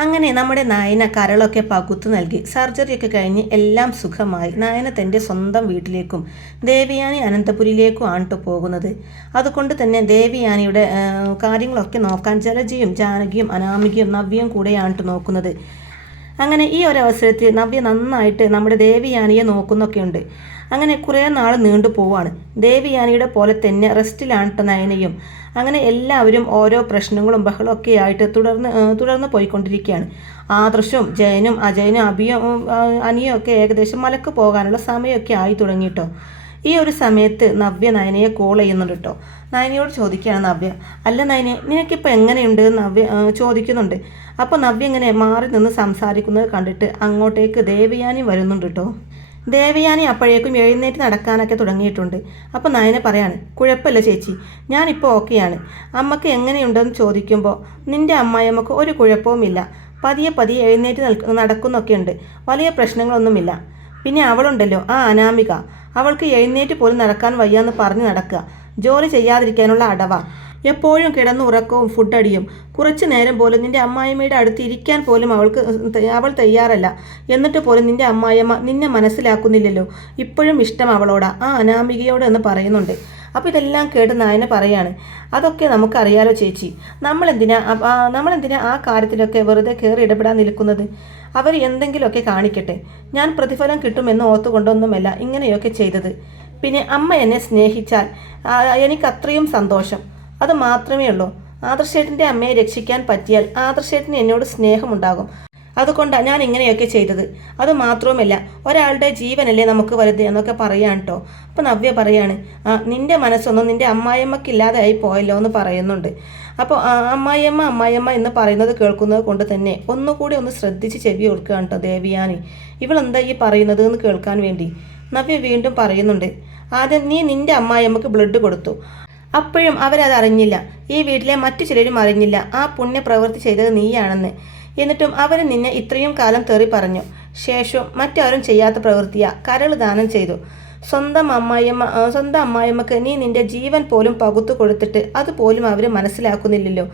അങ്ങനെ നമ്മുടെ നായന കരളൊക്കെ പകുത്തു നൽകി. സർജറിയൊക്കെ കഴിഞ്ഞ് എല്ലാം സുഖമായി. നായന തന്റെ സ്വന്തം വീട്ടിലേക്കും ദേവിയാനി അനന്തപുരിയിലേക്കും ആണ് പോകുന്നത്. അതുകൊണ്ട് തന്നെ ദേവിയാനിയുടെ കാര്യങ്ങളൊക്കെ നോക്കാൻ ജലജയും ജാനകിയും അനാമികയും നവ്യയും കൂടെയാണ് നോക്കുന്നത്. അങ്ങനെ ഈ ഒരു അവസരത്തിൽ നവ്യ നന്നായിട്ട് നമ്മുടെ ദേവിയാനിയെ നോക്കുന്നൊക്കെയുണ്ട്. അങ്ങനെ കുറേ നാൾ നീണ്ടു പോവാണ്. ദേവിയാനിയുടെ പോലെ തന്നെ റെസ്റ്റിലാണ് നയനയും. അങ്ങനെ എല്ലാവരും ഓരോ പ്രശ്നങ്ങളും ബഹളമൊക്കെ ആയിട്ട് തുടർന്ന് തുടർന്ന് പോയിക്കൊണ്ടിരിക്കുകയാണ് ആദർശവും ജയനും അജയനും അഭിയും അനിയും ഒക്കെ ഏകദേശം മലക്ക് പോകാനുള്ള സമയമൊക്കെ ആയി തുടങ്ങിയിട്ടോ ഈ ഒരു സമയത്ത് നവ്യ നയനയെ കോൾ ചെയ്യുന്നുണ്ട് കേട്ടോ നയനയോട് ചോദിക്കുകയാണ് നവ്യ അല്ല നയനെ നിനക്കിപ്പോൾ എങ്ങനെയുണ്ട്? നവ്യ ചോദിക്കുന്നുണ്ട്. അപ്പോൾ നവ്യ ഇങ്ങനെ മാറി നിന്ന് സംസാരിക്കുന്നത് കണ്ടിട്ട് അങ്ങോട്ടേക്ക് ദേവയാനി വരുന്നുണ്ട് കേട്ടോ ദേവയാനി അപ്പോഴേക്കും എഴുന്നേറ്റ് നടക്കാനൊക്കെ തുടങ്ങിയിട്ടുണ്ട്. അപ്പോൾ നയന പറയാണ് കുഴപ്പമില്ല ചേച്ചി ഞാനിപ്പോൾ ഓക്കെയാണ്. അമ്മയ്ക്ക് എങ്ങനെയുണ്ടെന്ന് ചോദിക്കുമ്പോൾ നിന്റെ അമ്മായിയമ്മക്ക് ഒരു കുഴപ്പവുമില്ല പതിയെ പതിയെ എഴുന്നേറ്റ് നിൽക്ക നടക്കുന്നൊക്കെ ഉണ്ട്. വലിയ പ്രശ്നങ്ങളൊന്നുമില്ല. പിന്നെ അവളുണ്ടല്ലോ ആ അനാമിക. അവൾക്ക് എഴുന്നേറ്റ് പോലും നടക്കാൻ വയ്യാന്ന് പറഞ്ഞ് നടക്കുക. ജോലി ചെയ്യാതിരിക്കാനുള്ള അടവ. എപ്പോഴും കിടന്ന് ഉറക്കവും ഫുഡടിയും. കുറച്ചു നേരം പോലും നിന്റെ അമ്മായിമ്മയുടെ അടുത്ത് ഇരിക്കാൻ പോലും അവൾക്ക് അവൾ തയ്യാറല്ല. എന്നിട്ട് പോലും നിന്റെ അമ്മായിയമ്മ നിന്നെ മനസ്സിലാക്കുന്നില്ലല്ലോ. ഇപ്പോഴും ഇഷ്ടം അവളോടാ. ആ അനാമികയോട് എന്ന് പറയുന്നുണ്ട്. അപ്പോൾ ഇതെല്ലാം കേട്ട് നായനെ പറയാണ് അതൊക്കെ നമുക്കറിയാലോ ചേച്ചി. നമ്മളെന്തിനാ നമ്മളെന്തിനാ ആ കാര്യത്തിലൊക്കെ വെറുതെ കയറി ഇടപെടാൻ നിൽക്കുന്നത്? അവർ എന്തെങ്കിലുമൊക്കെ കാണിക്കട്ടെ. ഞാൻ പ്രതിഫലം കിട്ടുമെന്ന് ഓർത്തുകൊണ്ടൊന്നുമല്ല ഇങ്ങനെയൊക്കെ ചെയ്തത്. പിന്നെ അമ്മ എന്നെ സ്നേഹിച്ചാൽ എനിക്കത്രയും സന്തോഷം. അത് മാത്രമേ ഉള്ളൂ. ആദർശേട്ടന്റെ അമ്മയെ രക്ഷിക്കാൻ പറ്റിയാൽ ആദർശേട്ടന് എന്നോട് സ്നേഹമുണ്ടാകും. അതുകൊണ്ടാണ് ഞാൻ ഇങ്ങനെയൊക്കെ ചെയ്തത്. അത് മാത്രവുമല്ല ഒരാളുടെ ജീവനല്ലേ നമുക്ക് വലുത് എന്നൊക്കെ പറയാൻ കേട്ടോ അപ്പോൾ നവ്യ പറയാണ് ആ നിന്റെ മനസ്സൊന്നും നിന്റെ ആയി പോയല്ലോ എന്ന് പറയുന്നുണ്ട്. അപ്പോൾ അമ്മായിയമ്മ അമ്മായിയമ്മ എന്ന് പറയുന്നത് കേൾക്കുന്നത് കൊണ്ട് തന്നെ ഒന്നുകൂടി ഒന്ന് ശ്രദ്ധിച്ച് ചെവി കൊടുക്കുകയാണ് കേട്ടോ ദേവിയാനി. ഇവളെന്താ ഈ പറയുന്നത് എന്ന് കേൾക്കാൻ വേണ്ടി. നവ്യ വീണ്ടും പറയുന്നുണ്ട് ആദ്യം നീ നിന്റെ അമ്മായിയമ്മക്ക് ബ്ലഡ് കൊടുത്തു. അപ്പോഴും അവരത് അറിഞ്ഞില്ല. ഈ വീട്ടിലെ മറ്റു ചിലരും അറിഞ്ഞില്ല. ആ പുണ്യപ്രവൃത്തി ചെയ്തത് നീയാണെന്ന്. എന്നിട്ടും അവർ നിന്നെ ഇത്രയും കാലം തെറി പറഞ്ഞു. ശേഷം മറ്റാരും ചെയ്യാത്ത പ്രവൃത്തിയാ. കരൾ ദാനം ചെയ്തു. സ്വന്തം അമ്മായിയമ്മ സ്വന്തം അമ്മായിയമ്മക്ക് നീ നിന്റെ ജീവൻ പോലും പകുത്തു കൊടുത്തിട്ട് അതുപോലും അവർ മനസ്സിലാക്കുന്നില്ലല്ലോ.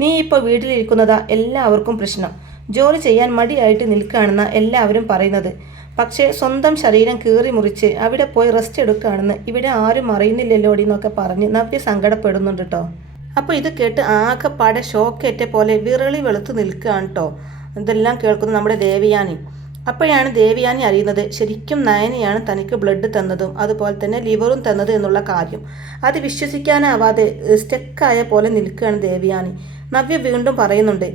നീ ഇപ്പോൾ വീട്ടിലിരിക്കുന്നതാ എല്ലാവർക്കും പ്രശ്നം. ജോലി ചെയ്യാൻ മടിയായിട്ട് നിൽക്കുകയാണെന്ന എല്ലാവരും പറയുന്നത്. പക്ഷേ സ്വന്തം ശരീരം കീറി മുറിച്ച് അവിടെ പോയി റെസ്റ്റ് എടുക്കുകയാണെന്ന് ഇവിടെ ആരും അറിയുന്നില്ലല്ലോടി എന്നൊക്കെ പറഞ്ഞ് നവ്യ സങ്കടപ്പെടുന്നുണ്ട് കേട്ടോ അപ്പോൾ ഇത് കേട്ട് ആകെപ്പാടെ ഷോക്കേറ്റ പോലെ വിറളി വെളുത്ത് നിൽക്കുകയാണ് കേട്ടോ ഇതെല്ലാം കേൾക്കുന്നത് നമ്മുടെ ദേവിയാനി. അപ്പോഴാണ് ദേവിയാനി അറിയുന്നത് ശരിക്കും നയനയാണ് തനിക്ക് ബ്ലഡ് തന്നതും അതുപോലെ തന്നെ ലിവറും തന്നത് എന്നുള്ള കാര്യം. അത് വിശ്വസിക്കാനാവാതെ സ്റ്റെക്കായ പോലെ നിൽക്കുകയാണ് ദേവിയാനി. നവ്യ വീണ്ടും പറയുന്നുണ്ട്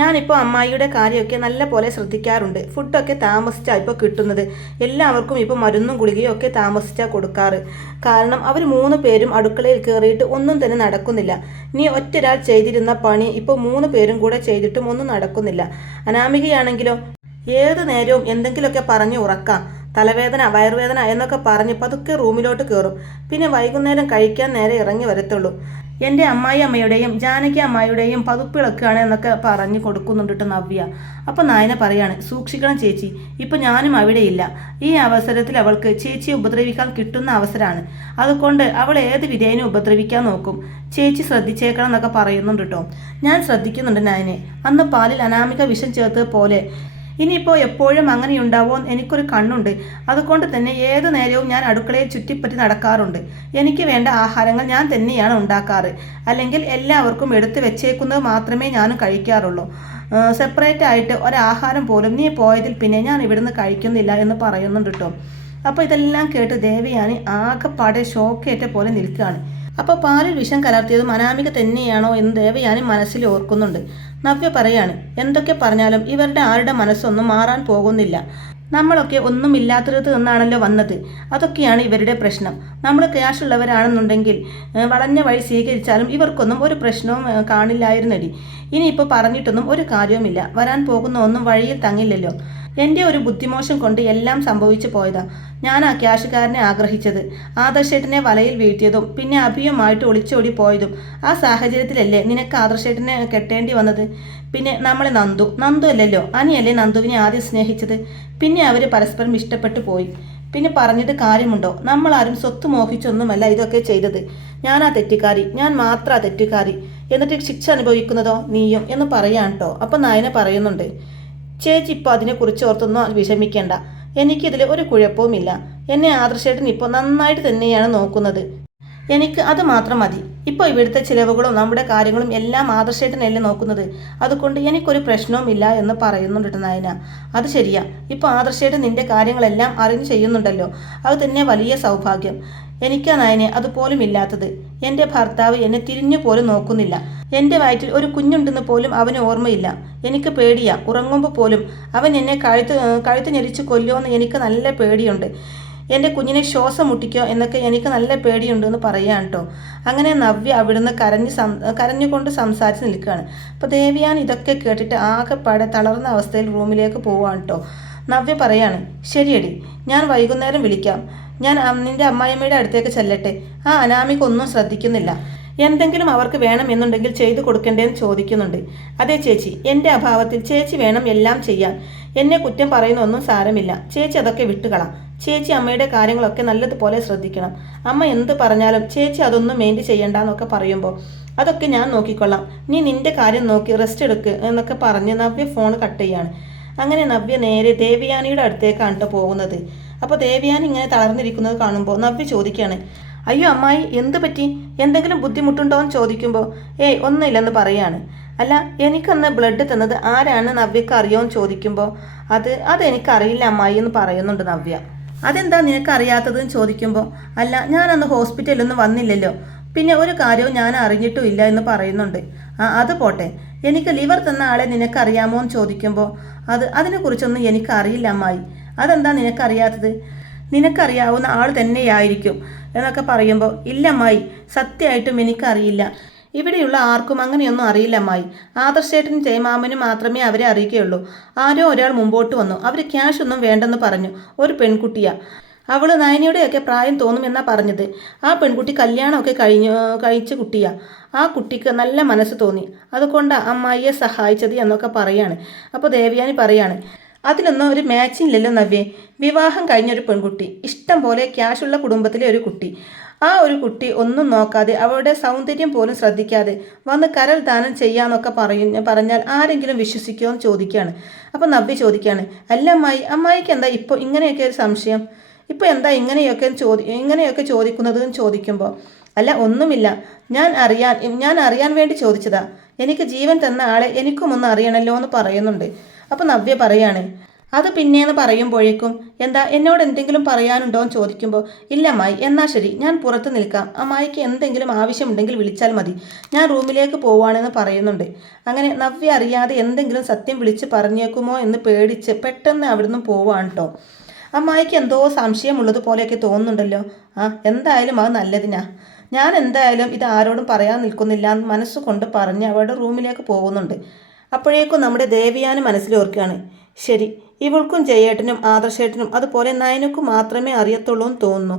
ഞാനിപ്പോൾ അമ്മായിയുടെ കാര്യമൊക്കെ നല്ല പോലെ ശ്രദ്ധിക്കാറുണ്ട്. ഫുഡൊക്കെ താമസിച്ചാണ് ഇപ്പോൾ കിട്ടുന്നത്. എല്ലാവർക്കും ഇപ്പോൾ മരുന്നും ഗുളികയും ഒക്കെ താമസിച്ചാണ് കൊടുക്കാറ്. കാരണം അവർ മൂന്ന് പേരും അടുക്കളയിൽ കയറിയിട്ട് ഒന്നും തന്നെ നടക്കുന്നില്ല. നീ ഒറ്റരാൾ ചെയ്തിരുന്ന പണി ഇപ്പോൾ മൂന്ന് പേരും കൂടെ ചെയ്തിട്ടും ഒന്നും നടക്കുന്നില്ല. അനാമികയാണെങ്കിലോ? ഏത് നേരവും എന്തെങ്കിലുമൊക്കെ പറഞ്ഞ് ഉറക്കാം. തലവേദന വയറുവേദന എന്നൊക്കെ പറഞ്ഞ് പതുക്കെ റൂമിലോട്ട് കയറും പിന്നെ വൈകുന്നേരം കഴിക്കാൻ നേരെ ഇറങ്ങി വരത്തുള്ളൂ. എന്റെ അമ്മായി അമ്മയുടെയും ജാനകി അമ്മായിയുടെയും പതുപ്പിളക്കാണ് എന്നൊക്കെ പറഞ്ഞ് കൊടുക്കുന്നുണ്ട് നവ്യ. അപ്പം നായന പറയാണ് സൂക്ഷിക്കണം ചേച്ചി ഇപ്പം ഞാനും അവിടെയില്ല. ഈ അവസരത്തിൽ അവൾക്ക് ചേച്ചിയെ ഉപദ്രവിക്കാൻ കിട്ടുന്ന അവസരമാണ് അതുകൊണ്ട് അവൾ ഏത് വിധേയനും ഉപദ്രവിക്കാൻ നോക്കും? ചേച്ചി ശ്രദ്ധിച്ചേക്കണം എന്നൊക്കെ പറയുന്നുണ്ട് കേട്ടോ ഞാൻ ശ്രദ്ധിക്കുന്നുണ്ട് നായനെ. അന്ന് പാലിൽ അനാമിക വിഷം ചേർത്തത് പോലെ ഇനിയിപ്പോൾ എപ്പോഴും അങ്ങനെയുണ്ടാവോ എന്ന് എനിക്കൊരു കണ്ണുണ്ട്. അതുകൊണ്ട് തന്നെ ഏതു നേരവും ഞാൻ അടുക്കളയിൽ ചുറ്റിപ്പറ്റി നടക്കാറുണ്ട്. എനിക്ക് വേണ്ട ആഹാരങ്ങൾ ഞാൻ തന്നെയാണ് ഉണ്ടാക്കാറ്. അല്ലെങ്കിൽ എല്ലാവർക്കും എടുത്തു വെച്ചേക്കുന്നത് മാത്രമേ ഞാൻ കഴിക്കാറുള്ളൂ. സെപ്പറേറ്റ് ആയിട്ട് ഒരാഹാരം പോലും നീ പോയതിൽ പിന്നെ ഞാൻ ഇവിടുന്ന് കഴിക്കുന്നില്ല എന്ന് പറയുന്നുണ്ട് കേട്ടോ അപ്പോൾ ഇതെല്ലാം കേട്ട് ദേവയാനി ആകെപ്പാടെ ഷോക്കേറ്റ പോലെ നിൽക്കുകയാണ്. അപ്പോൾ പാലിൽ വിഷം കലർത്തിയത് അനാമിക തന്നെയാണോ എന്ന് ദേവയാനി മനസ്സിൽ ഓർക്കുന്നുണ്ട്. നവ്യ പറയാണ് എന്തൊക്കെ പറഞ്ഞാലും ഇവരുടെ ആരുടെ മനസ്സൊന്നും മാറാൻ പോകുന്നില്ല. നമ്മളൊക്കെ ഒന്നും ഒന്നുമില്ലാത്തിടത്ത് നിന്നാണല്ലോ വന്നത്. അതൊക്കെയാണ് ഇവരുടെ പ്രശ്നം. നമ്മൾ ക്യാഷ് ഉള്ളവരാണെന്നുണ്ടെങ്കിൽ വളഞ്ഞ വഴി സ്വീകരിച്ചാലും ഇവർക്കൊന്നും ഒരു പ്രശ്നവും കാണില്ലായിരുന്നടി. ഇനിയിപ്പോൾ പറഞ്ഞിട്ടൊന്നും ഒരു കാര്യവുമില്ല. വരാൻ പോകുന്ന ഒന്നും വഴിയിൽ തങ്ങില്ലല്ലോ. എന്റെ ഒരു ബുദ്ധിമോശം കൊണ്ട് എല്ലാം സംഭവിച്ചു പോയതാ. ഞാൻ ആ ക്യാഷുകാരനെ ആഗ്രഹിച്ചത്. ആദർശേട്ടനെ വലയിൽ വീഴ്ത്തിയതും പിന്നെ അഭിയുമായിട്ട് ഒളിച്ചോടി പോയതും. ആ സാഹചര്യത്തിലല്ലേ നിനക്ക് ആദർശേട്ടനെ കെട്ടേണ്ടി വന്നത്? പിന്നെ നമ്മളെ നന്ദു. നന്ദു അല്ലല്ലോ. അനിയല്ലേ നന്ദുവിനെ ആദ്യം സ്നേഹിച്ചത്. പിന്നെ അവർ പരസ്പരം ഇഷ്ടപ്പെട്ടു പോയി. പിന്നെ പറഞ്ഞിട്ട് കാര്യമുണ്ടോ? നമ്മൾ ആരും സ്വത്ത് മോഹിച്ചൊന്നുമല്ല ഇതൊക്കെ ചെയ്തത്. ഞാനാ തെറ്റുകാരി. ഞാൻ മാത്രാ തെറ്റുകാരി. എന്നിട്ട് ശിക്ഷ അനുഭവിക്കുന്നതോ? നീയും എന്ന് പറയാൻ കേട്ടോ അപ്പം നയന പറയുന്നുണ്ട്. ചേച്ചി ഇപ്പോൾ അതിനെക്കുറിച്ച് ഓർത്തൊന്നും വിഷമിക്കേണ്ട. എനിക്കിതിൽ ഒരു കുഴപ്പവുമില്ല. എന്നെ ആദർശേട്ടൻ ഇപ്പോൾ നന്നായിട്ട് തന്നെയാണ് നോക്കുന്നത്. എനിക്ക് അത് മാത്രം മതി. ഇപ്പോൾ ഇവിടുത്തെ ചിലവുകളും നമ്മുടെ കാര്യങ്ങളും എല്ലാം ആദർശേട്ടനല്ലേ നോക്കുന്നത്. അതുകൊണ്ട് എനിക്കൊരു പ്രശ്നവുമില്ല എന്ന് പറയുന്നുണ്ട് നായന. അത് ശരിയാ. ഇപ്പോൾ ആദർശേട്ടൻ നിന്റെ കാര്യങ്ങളെല്ലാം അറിഞ്ഞു ചെയ്യുന്നുണ്ടല്ലോ. അത് തന്നെ വലിയ സൗഭാഗ്യം. എനിക്ക് നയനെ അതുപോലും ഇല്ലാത്തത് എന്റെ ഭർത്താവ് എന്നെ തിരിഞ്ഞു പോലും നോക്കുന്നില്ല. എന്റെ വയറ്റിൽ ഒരു കുഞ്ഞുണ്ടെന്ന് പോലും അവന് ഓർമ്മയില്ല. എനിക്ക് പേടിയാ. ഉറങ്ങുമ്പോൾ പോലും അവൻ എന്നെ കഴുത്ത് കഴുത്ത് ഞെരിച്ച് കൊല്ലുമെന്ന് എനിക്ക് നല്ല പേടിയുണ്ട്. എന്റെ കുഞ്ഞിനെ ശ്വാസം മുട്ടിക്കോ എന്നൊക്കെ എനിക്ക് നല്ല പേടിയുണ്ട് എന്ന് പറയാൻ കേട്ടോ അങ്ങനെ നവ്യ അവിടുന്ന് കരഞ്ഞ് സം കരഞ്ഞുകൊണ്ട് സംസാരിച്ച് നിൽക്കുകയാണ്. അപ്പോൾ ദേവിയാൻ ഇതൊക്കെ കേട്ടിട്ട് ആകെപ്പാടെ തളർന്ന അവസ്ഥയിൽ റൂമിലേക്ക് പോവാണ് കേട്ടോ നവ്യ പറയാണ് ശരിയടി ഞാൻ വൈകുന്നേരം വിളിക്കാം. ഞാൻ നിന്റെ അമ്മായിയമ്മയുടെ അടുത്തേക്ക് ചെല്ലട്ടെ. ആ അനാമിക്കൊന്നും ശ്രദ്ധിക്കുന്നില്ല. എന്തെങ്കിലും അവർക്ക് വേണം എന്നുണ്ടെങ്കിൽ ചെയ്തു കൊടുക്കണ്ടേന്ന് ചോദിക്കുന്നുണ്ട്. അതെ ചേച്ചി എന്റെ അഭാവത്തിൽ ചേച്ചി വേണം എല്ലാം ചെയ്യാൻ. എന്നെ കുറ്റം പറയുന്നൊന്നും സാരമില്ല. ചേച്ചി അതൊക്കെ വിട്ടുകളാം. ചേച്ചി അമ്മയുടെ കാര്യങ്ങളൊക്കെ നല്ലതുപോലെ ശ്രദ്ധിക്കണം. അമ്മ എന്ത് പറഞ്ഞാലും ചേച്ചി അതൊന്നും മെയിന്റ് ചെയ്യണ്ടെന്നൊക്കെ പറയുമ്പോൾ അതൊക്കെ ഞാൻ നോക്കിക്കൊള്ളാം. നീ നിന്റെ കാര്യം നോക്കി റെസ്റ്റ് എടുക്ക് എന്നൊക്കെ പറഞ്ഞ് നവ്യ ഫോൺ കട്ട് ചെയ്യാണ്. അങ്ങനെ നവ്യ നേരെ ദേവിയാനിയുടെ അടുത്തേക്കാണ് പോകുന്നത്. അപ്പോൾ ദേവിയാൻ ഇങ്ങനെ തളർന്നിരിക്കുന്നത് കാണുമ്പോൾ നവ്യ ചോദിക്കുകയാണ് അയ്യോ അമ്മായി എന്ത് പറ്റി? എന്തെങ്കിലും ബുദ്ധിമുട്ടുണ്ടോ? എന്ന് ചോദിക്കുമ്പോൾ ഏയ് ഒന്നുമില്ലെന്ന് പറയാണ്. അല്ല എനിക്കന്ന് ബ്ലഡ് തന്നത് ആരാണ് നവ്യക്ക് അറിയോ? എന്ന് ചോദിക്കുമ്പോൾ അത് അതെനിക്കറിയില്ല അമ്മായി എന്ന് പറയുന്നുണ്ട് നവ്യ. അതെന്താ നിനക്ക് അറിയാത്തതെന്ന് ചോദിക്കുമ്പോൾ അല്ല ഞാനന്ന് ഹോസ്പിറ്റലൊന്നും വന്നില്ലല്ലോ. പിന്നെ ഒരു കാര്യവും ഞാൻ അറിഞ്ഞിട്ടും ഇല്ല എന്ന് പറയുന്നുണ്ട്. ആ അത് പോട്ടെ. എനിക്ക് ലിവർ തന്ന ആളെ നിനക്കറിയാമോ? എന്ന് ചോദിക്കുമ്പോൾ അത് അതിനെക്കുറിച്ചൊന്നും എനിക്കറിയില്ല അമ്മായി. അതെന്താ നിനക്കറിയാത്തത്? നിനക്കറിയാവുന്ന ആൾ തന്നെയായിരിക്കും എന്നൊക്കെ പറയുമ്പോൾ ഇല്ലമ്മായി സത്യമായിട്ടും എനിക്കറിയില്ല. ഇവിടെയുള്ള ആർക്കും അങ്ങനെയൊന്നും അറിയില്ല അമ്മായി. ആദർശേട്ടനും ജയമാമനും മാത്രമേ അവരെ അറിയുകയുള്ളൂ ആരോ ഒരാൾ മുമ്പോട്ട് വന്നു. അവർ ക്യാഷ് ഒന്നും വേണ്ടെന്ന് പറഞ്ഞു. ഒരു പെൺകുട്ടിയാ. അവൾ നയനയുടെയൊക്കെ പ്രായം തോന്നുമെന്നാ പറഞ്ഞത്. ആ പെൺകുട്ടി കല്യാണമൊക്കെ കഴിഞ്ഞു കഴിച്ച കുട്ടിയാ. ആ കുട്ടിക്ക് നല്ല മനസ്സ് തോന്നി. അതുകൊണ്ടാ അമ്മായിയെ സഹായിച്ചത് എന്നൊക്കെ പറയാണ്. അപ്പോൾ ദേവയാനി പറയാണ് അതിലൊന്നും ഒരു മാച്ചിങ് ഇല്ലല്ലോ നവ്യേ. വിവാഹം കഴിഞ്ഞൊരു പെൺകുട്ടി. ഇഷ്ടം പോലെ ക്യാഷുള്ള കുടുംബത്തിലെ ഒരു കുട്ടി. ആ ഒരു കുട്ടി ഒന്നും നോക്കാതെ അവളുടെ സൗന്ദര്യം പോലും ശ്രദ്ധിക്കാതെ വന്ന് കരൾ ദാനം ചെയ്യാന്നൊക്കെ പറയുന്ന പറഞ്ഞാൽ ആരെങ്കിലും വിശ്വസിക്കുമോ എന്ന് ചോദിക്കുകയാണ് അപ്പോൾ നവ്യ ചോദിക്കുകയാണ് അല്ല അമ്മായി അമ്മായിക്ക് എന്താ ഇപ്പോൾ ഇങ്ങനെയൊക്കെ ഒരു സംശയം? ഇപ്പോൾ എന്താ ഇങ്ങനെയൊക്കെ ചോദി ഇങ്ങനെയൊക്കെ ചോദിക്കുന്നത്? എന്ന് ചോദിക്കുമ്പോൾ അല്ല ഒന്നുമില്ല. ഞാൻ അറിയാൻ ഞാൻ അറിയാൻ വേണ്ടി ചോദിച്ചതാ. എനിക്ക് ജീവൻ തന്ന ആളെ എനിക്കും ഒന്ന് അറിയണമല്ലോ എന്ന് പറയുന്നുണ്ട്. അപ്പോൾ നവ്യ പറയാണ് അത് പിന്നെയെന്ന് പറയുമ്പോഴേക്കും എന്താ എന്നോട് എന്തെങ്കിലും പറയാനുണ്ടോ എന്ന് ചോദിക്കുമ്പോൾ ഇല്ല അമ്മായി എന്നാ ശരി ഞാൻ പുറത്ത് നിൽക്കാം. അമ്മായിക്ക് എന്തെങ്കിലും ആവശ്യമുണ്ടെങ്കിൽ വിളിച്ചാൽ മതി. ഞാൻ റൂമിലേക്ക് പോവാണെന്ന് പറയുന്നുണ്ട്. അങ്ങനെ നവ്യ അറിയാതെ എന്തെങ്കിലും സത്യം വിളിച്ച് പറഞ്ഞേക്കുമോ എന്ന് പേടിച്ച് പെട്ടെന്ന് അവിടുന്ന് പോവാണ് കേട്ടോ അമ്മായിക്ക് എന്തോ സംശയമുള്ളതുപോലെയൊക്കെ തോന്നുന്നുണ്ടല്ലോ. ആ എന്തായാലും അത് നല്ലതിനാ. ഞാൻ എന്തായാലും ഇത് ആരോടും പറയാൻ നിൽക്കുന്നില്ല എന്ന് മനസ്സുകൊണ്ട് പറഞ്ഞ് അവളുടെ റൂമിലേക്ക് പോകുന്നുണ്ട്. അപ്പോഴേക്കും നമ്മുടെ ദേവിയാന് മനസ്സിലോർക്കുകയാണ് ശരി ഇവൾക്കും ജയേട്ടനും ആദർശേട്ടനും അതുപോലെ നയനക്കും മാത്രമേ അറിയത്തുള്ളൂ എന്ന് തോന്നുന്നു.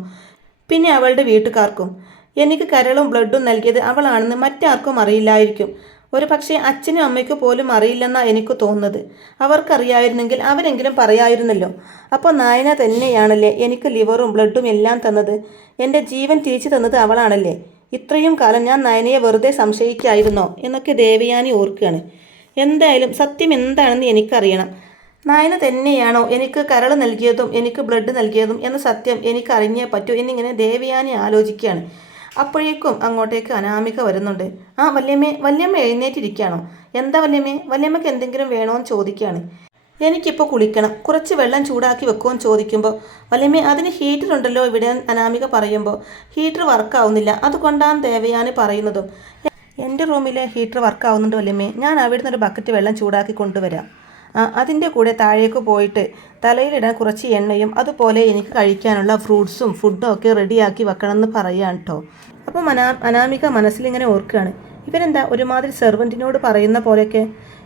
പിന്നെ അവളുടെ വീട്ടുകാർക്കും എനിക്ക് കരളും ബ്ലഡും നൽകിയത് അവളാണെന്ന് മറ്റാർക്കും അറിയില്ലായിരിക്കും. ഒരു പക്ഷേ അച്ഛനും അമ്മയ്ക്കും പോലും അറിയില്ലെന്നാണ് എനിക്ക് തോന്നുന്നത്. അവർക്കറിയായിരുന്നെങ്കിൽ അവരെങ്കിലും പറയായിരുന്നല്ലോ. അപ്പോൾ നായന തന്നെയാണല്ലേ എനിക്ക് ലിവറും ബ്ലഡും എല്ലാം തന്നത്? എന്റെ ജീവൻ തിരിച്ചു തന്നത് അവളാണല്ലേ? ഇത്രയും കാലം ഞാൻ നയനയെ വെറുതെ സംശയിക്കായിരുന്നോ? എന്നൊക്കെ ദേവയാനി ഓർക്കുകയാണ്. എന്തായാലും സത്യം എന്താണെന്ന് എനിക്കറിയണം. നായന തന്നെയാണോ എനിക്ക് കരൾ നൽകിയതും എനിക്ക് ബ്ലഡ് നൽകിയതും എന്ന സത്യം എനിക്ക് അറിഞ്ഞേ പറ്റൂ എന്നിങ്ങനെ ദേവയാനി ആലോചിക്കുകയാണ്. അപ്പോഴേക്കും അങ്ങോട്ടേക്ക് അനാമിക വരുന്നുണ്ട്. ആ വല്യമ്മേ വല്യമ്മ എഴുന്നേറ്റിരിക്കുകയാണോ എന്താ വല്യമ്മേ വല്യമ്മക്ക് എന്തെങ്കിലും വേണോ എന്ന് ചോദിക്കുകയാണ് എനിക്കിപ്പോൾ കുളിക്കണം. കുറച്ച് വെള്ളം ചൂടാക്കി വെക്കുമെന്ന് ചോദിക്കുമ്പോൾ വല്യമ്മേ അതിന് ഹീറ്റർ ഉണ്ടല്ലോ ഇവിടെ അനാമിക പറയുമ്പോൾ ഹീറ്റർ വർക്കാവുന്നില്ല അതുകൊണ്ടാണ് ദേവയാനി പറയുന്നതും. എന്റെ റൂമിലെ ഹീറ്റർ വർക്ക് ആവുന്നുണ്ട് വല്യമ്മേ. ഞാൻ അവിടുന്ന് ഒരു ബക്കറ്റ് വെള്ളം ചൂടാക്കി കൊണ്ടുവരാം. അതിന്റെ കൂടെ താഴേക്ക് പോയിട്ട് തലയിലിടാൻ കുറച്ച് എണ്ണയും അതുപോലെ എനിക്ക് കഴിക്കാനുള്ള ഫ്രൂട്ട്സും ഫുഡും ഒക്കെ റെഡിയാക്കി വെക്കണം എന്ന് പറയാൻ കേട്ടോ അപ്പം അനാ അനാമിക മനസ്സിലിങ്ങനെ ഓർക്കുകയാണ് ഇവരെന്താ ഒരുമാതിരി സെർവന്റിനോട് പറയുന്ന പോലെയൊക്കെ?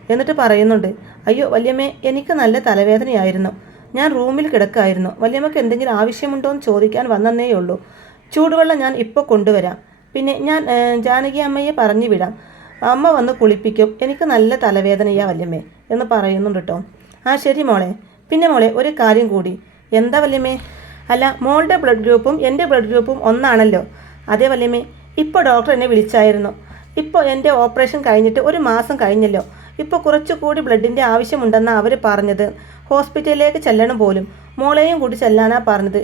എന്നിട്ട് പറയുന്നുണ്ട് അയ്യോ വല്യമ്മേ എനിക്ക് നല്ല തലവേദനയായിരുന്നു. ഞാൻ റൂമിൽ കിടക്കായിരുന്നു. വല്യമ്മക്ക് എന്തെങ്കിലും ആവശ്യമുണ്ടോ എന്ന് ചോദിക്കാൻ വന്നേ ഉള്ളൂ ചൂടുവെള്ളം ഞാൻ ഇപ്പോൾ കൊണ്ടുവരാം. പിന്നെ ഞാൻ ജാനകി അമ്മയെ പറഞ്ഞു വിടാം. അമ്മ വന്ന് കുളിപ്പിക്കും. എനിക്ക് നല്ല തലവേദനയാ വല്യമ്മേ എന്ന് പറയുന്നുണ്ട് കേട്ടോ ആ ശരി മോളെ. പിന്നെ മോളെ ഒരു കാര്യം കൂടി. എന്താ വല്യമ്മേ? അല്ല മോളുടെ ബ്ലഡ് ഗ്രൂപ്പും എന്റെ ബ്ലഡ് ഗ്രൂപ്പും ഒന്നാണല്ലോ. അതേ വല്യമ്മേ ഇപ്പോൾ ഡോക്ടർ എന്നെ വിളിച്ചായിരുന്നു. ഇപ്പോൾ എന്റെ ഓപ്പറേഷൻ കഴിഞ്ഞിട്ട് ഒരു മാസം കഴിഞ്ഞല്ലോ. ഇപ്പോൾ കുറച്ചുകൂടി ബ്ലഡിന്റെ ആവശ്യമുണ്ടെന്നാണ് അവർ പറഞ്ഞത്. ഹോസ്പിറ്റലിലേക്ക് ചെല്ലണം പോലും. മോളെയും കൂടി ചെല്ലാനാണ് പറഞ്ഞത്.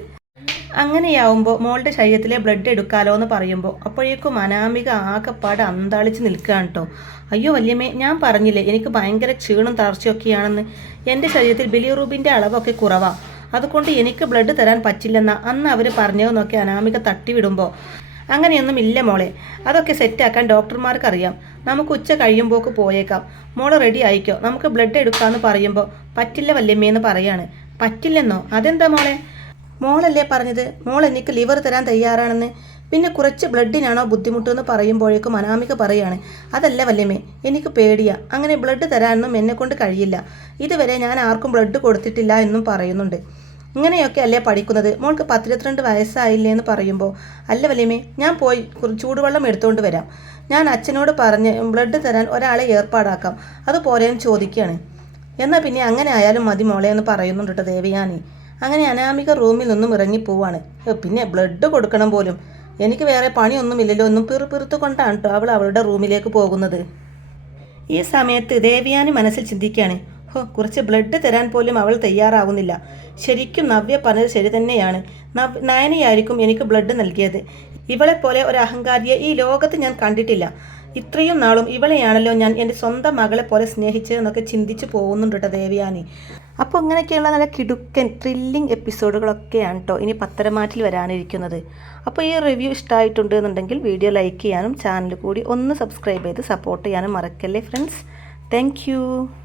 അങ്ങനെയാവുമ്പോൾ മോളുടെ ശരീരത്തിലെ ബ്ലഡ് എടുക്കാലോ എന്ന് പറയുമ്പോൾ അപ്പോഴേക്കും അനാമിക ആകെപ്പാട് അന്താളിച്ച് നിൽക്കുകയാണ് കേട്ടോ അയ്യോ വല്യമ്മേ ഞാൻ പറഞ്ഞില്ലേ എനിക്ക് ഭയങ്കര ക്ഷീണം തളർച്ചയൊക്കെയാണെന്ന്. എന്റെ ശരീരത്തിൽ ബിലിറൂബിന്റെ അളവൊക്കെ കുറവാണ് അതുകൊണ്ട് എനിക്ക് ബ്ലഡ് തരാൻ പറ്റില്ലെന്ന അന്ന് അവർ പറഞ്ഞതെന്നൊക്കെ അനാമിക തട്ടിവിടുമ്പോൾ അങ്ങനെയൊന്നും ഇല്ല മോളെ അതൊക്കെ സെറ്റാക്കാൻ ഡോക്ടർമാർക്കറിയാം. നമുക്ക് ഉച്ച കഴിയുമ്പോക്ക് പോയേക്കാം. മോൾ റെഡി ആയിക്കോ നമുക്ക് ബ്ലഡ് എടുക്കാമെന്ന് പറയുമ്പോൾ പറ്റില്ല വല്യമ്മയെന്ന് പറയാണ്. പറ്റില്ലെന്നോ? അതെന്താ മോളെ? മോളല്ലേ പറഞ്ഞത്? മോൾ എനിക്ക് ലിവർ തരാൻ തയ്യാറാണെന്ന്. പിന്നെ കുറച്ച് ബ്ലഡിനാണോ ബുദ്ധിമുട്ടെന്ന് പറയുമ്പോഴേക്കും അനാമിക പറയാണ് അതല്ല വല്യമ്മേ എനിക്ക് പേടിയാ. അങ്ങനെ ബ്ലഡ് തരാനൊന്നും എന്നെ കൊണ്ട് കഴിയില്ല. ഇതുവരെ ഞാൻ ആർക്കും ബ്ലഡ് കൊടുത്തിട്ടില്ല എന്നും പറയുന്നുണ്ട്. ഇങ്ങനെയൊക്കെ അല്ലേ പഠിക്കുന്നത്? മോൾക്ക് പത്തിരുപത്തിരണ്ട് വയസ്സായില്ലേ എന്ന് പറയുമ്പോൾ അല്ല വല്യമ്മേ ഞാൻ പോയി ചൂടുവെള്ളം എടുത്തുകൊണ്ട് വരാം. ഞാൻ അച്ഛനോട് പറഞ്ഞ് ബ്ലഡ് തരാൻ ഒരാളെ ഏർപ്പാടാക്കാം. അത് പോരെന്ന് ചോദിക്കുകയാണ് എന്നാൽ പിന്നെ അങ്ങനെ ആയാലും മതി മോളെ എന്ന് പറയുന്നുണ്ട് കേട്ടോ ദേവയാനി. അങ്ങനെ അനാമിക റൂമിൽ നിന്നും ഇറങ്ങി പോവാണ്. പിന്നെ ബ്ലഡ് കൊടുക്കണം പോലും. എനിക്ക് വേറെ പണിയൊന്നുമില്ലല്ലോ ഒന്നും പിറു പിറുത്തു കൊണ്ടാണ് അവൾ അവളുടെ റൂമിലേക്ക് പോകുന്നത്. ഈ സമയത്ത് ദേവിയാനി മനസ്സിൽ ചിന്തിക്കുകയാണ് ഹോ കുറച്ച് ബ്ലഡ് തരാൻ പോലും അവൾ തയ്യാറാവുന്നില്ല. ശരിക്കും നവ്യ പറഞ്ഞത് ശരി തന്നെയാണ്. നവ് നയനയായിരിക്കും എനിക്ക് ബ്ലഡ് നൽകിയത്. ഇവളെപ്പോലെ ഒരു അഹങ്കാരിയെ ഈ ലോകത്ത് ഞാൻ കണ്ടിട്ടില്ല. ഇത്രയും നാളും ഇവളെയാണല്ലോ ഞാൻ എന്റെ സ്വന്തം മകളെ പോലെ സ്നേഹിച്ചതെന്നൊക്കെ ചിന്തിച്ച് പോകുന്നുണ്ട് കേട്ടോ ദേവയാനി. അപ്പോൾ ഇങ്ങനെയൊക്കെയുള്ള നല്ല കിടുക്കൻ ത്രില്ലിംഗ് എപ്പിസോഡുകളൊക്കെയാണ് കേട്ടോ ഇനി പത്തരമാറ്റിൽ വരാനിരിക്കുന്നത്. അപ്പോൾ ഈ റിവ്യൂ ഇഷ്ടമായിട്ടുണ്ട് എന്നുണ്ടെങ്കിൽ വീഡിയോ ലൈക്ക് ചെയ്യാനും ചാനൽ കൂടി ഒന്ന് സബ്സ്ക്രൈബ് ചെയ്ത് സപ്പോർട്ട് ചെയ്യാനും മറക്കല്ലേ ഫ്രണ്ട്സ് താങ്ക്